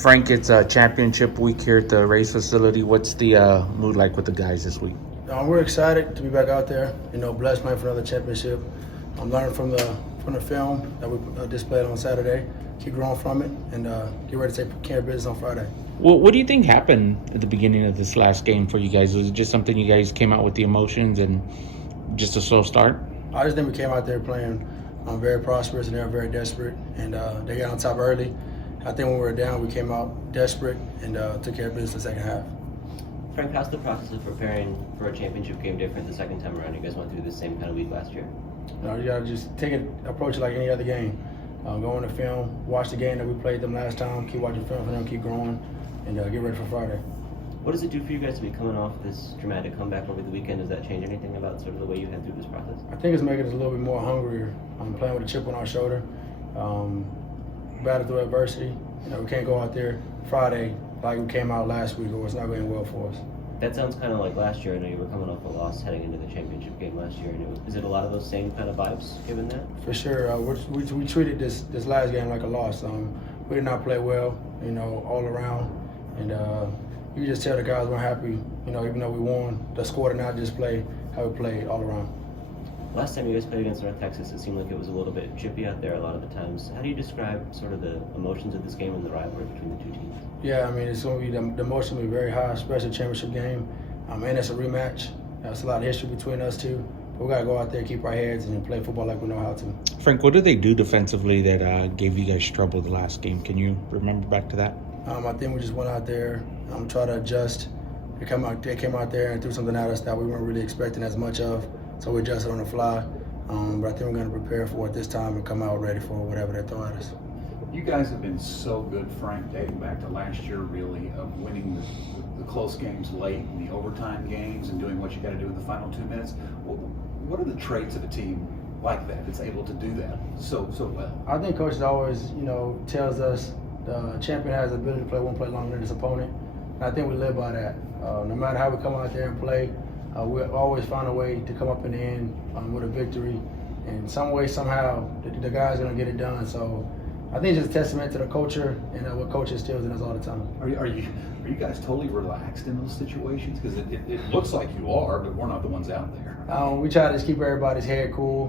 Frank, it's a championship week here at the race facility. What's the mood like with the guys this week? We're excited to be back out there. Blessed playing for another championship. I'm learning from the film that we displayed on Saturday. Keep growing from it and get ready to take care of business on Friday. Well, what do you think happened at the beginning of this last game for you guys? Was it just something you guys came out with the emotions and just a slow start? I just think we came out there playing very prosperous and they were very desperate, and they got on top early. I think when we were down, we came out desperate and took care of business the second half. Frank, how's the process of preparing for a championship game different the second time around? You guys went through the same kind of week last year. You got to just approach it like any other game. Go on the film, watch the game that we played them last time, keep watching film for them, keep growing, and get ready for Friday. What does it do for you guys to be coming off this dramatic comeback over the weekend? Does that change anything about sort of the way you head through this process? I think it's making us a little bit more hungrier. Playing with a chip on our shoulder, battle through adversity. We can't go out there Friday like we came out last week, or it's not going well for us. That sounds kind of like last year. I know you were coming off a loss heading into the championship game last year. Is it a lot of those same kind of vibes, given that? For sure. We treated this last game like a loss. We did not play well, all around. And you can just tell the guys weren't happy, even though we won. The score did not display how we played all around. Last time you guys played against North Texas, it seemed like it was a little bit chippy out there a lot of the times. How do you describe sort of the emotions of this game and the rivalry between the two teams? Yeah, it's going to be the emotion will be very high, especially championship game. And it's a rematch. There's a lot of history between us two. But we got to go out there, keep our heads, and play football like we know how to. Frank, what did they do defensively that gave you guys trouble the last game? Can you remember back to that? I think we just went out there, try to adjust. They came out there and threw something at us that we weren't really expecting as much of. So we adjusted on the fly, but I think we're going to prepare for it this time and come out ready for whatever they throw at us. You guys have been so good, Frank, dating back to last year, really, of winning the close games late and the overtime games and doing what you got to do in the final 2 minutes. What are the traits of a team like that that's able to do that so well? I think Coach always, tells us the champion has the ability to play one play longer than his opponent, and I think we live by that. No matter how we come out there and play, we'll always find a way to come up in the end with a victory. And some way, somehow, the guys are going to get it done. So I think it's just a testament to the culture and what Coach instills in us all the time. Are you guys totally relaxed in those situations? Because it looks like you are, but we're not the ones out there. We try to just keep everybody's head cool.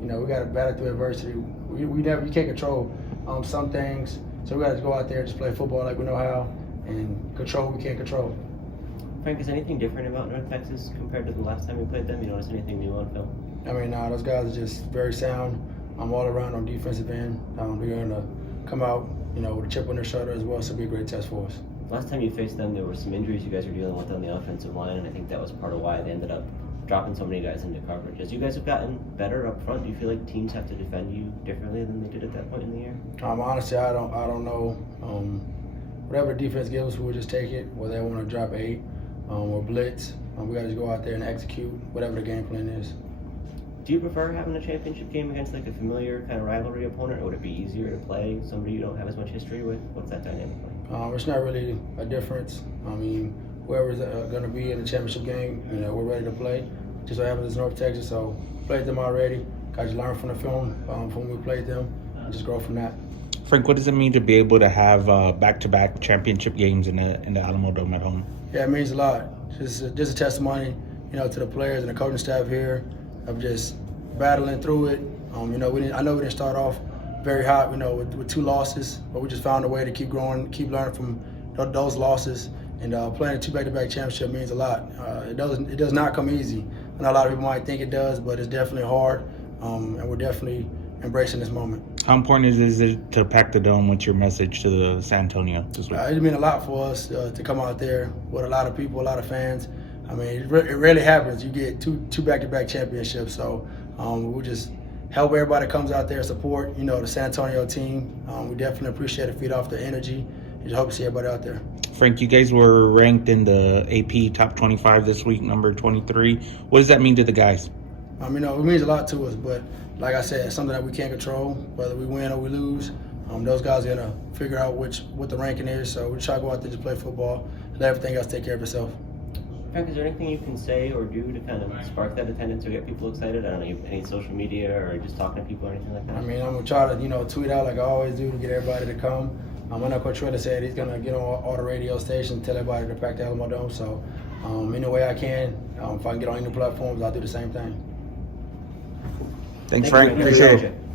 We got to battle through adversity. You can't control some things. So we got to go out there and just play football like we know how and control what we can't control. Frank, is anything different about North Texas compared to the last time you played them? You notice anything new on film? Those guys are just very sound. All around on defensive end. We're going to come out, with a chip on their shoulder as well, so it'll be a great test for us. Last time you faced them, there were some injuries you guys were dealing with on the offensive line, and I think that was part of why they ended up dropping so many guys into coverage. As you guys have gotten better up front, do you feel like teams have to defend you differently than they did at that point in the year? Honestly, I don't know. Whatever defense gives us, we'll just take it. Whether they want to drop 8 or blitz, we got to just go out there and execute whatever the game plan is. Do you prefer having a championship game against like a familiar kind of rivalry opponent, or would it be easier to play somebody you don't have as much history with? What's that dynamic like? It's not really a difference. Whoever's going to be in the championship game, we're ready to play. Just so happens it's North Texas, so played them already. Got to learn from the film from when we played them and just grow from that. Frank, what does it mean to be able to have back-to-back championship games in the Alamo Dome at home? Yeah, it means a lot. Just a testimony, to the players and the coaching staff here of just battling through it. I know we didn't start off very hot, with 2 losses, but we just found a way to keep growing, keep learning from those losses. And playing 2 back-to-back championships means a lot. It does not come easy. I know a lot of people might think it does, but it's definitely hard, and we're definitely embracing this moment. How important is it to pack the dome with your message to the San Antonio this week? It means a lot for us to come out there with a lot of people, a lot of fans. It rarely happens. You get two back-to-back championships, so we'll just help everybody that comes out there, support, the San Antonio team. We definitely appreciate it, feed off the energy, and just hope to see everybody out there. Frank, you guys were ranked in the AP top 25 this week, number 23. What does that mean to the guys? It means a lot to us, but like I said, it's something that we can't control, whether we win or we lose. Those guys are going to figure out what the ranking is, so we try to go out there to play football and let everything else take care of itself. Frank, is there anything you can say or do to kind of spark that attendance or get people excited? I don't know, any social media or just talking to people or anything like that? I'm going to try to, tweet out like I always do to get everybody to come. I know Coach Triller said he's going to get on all the radio stations, tell everybody to pack the Alamo Dome. So any way I can, if I can get on any platforms, I'll do the same thing. Thanks, Thank Frank. you. Appreciate Thank it. you.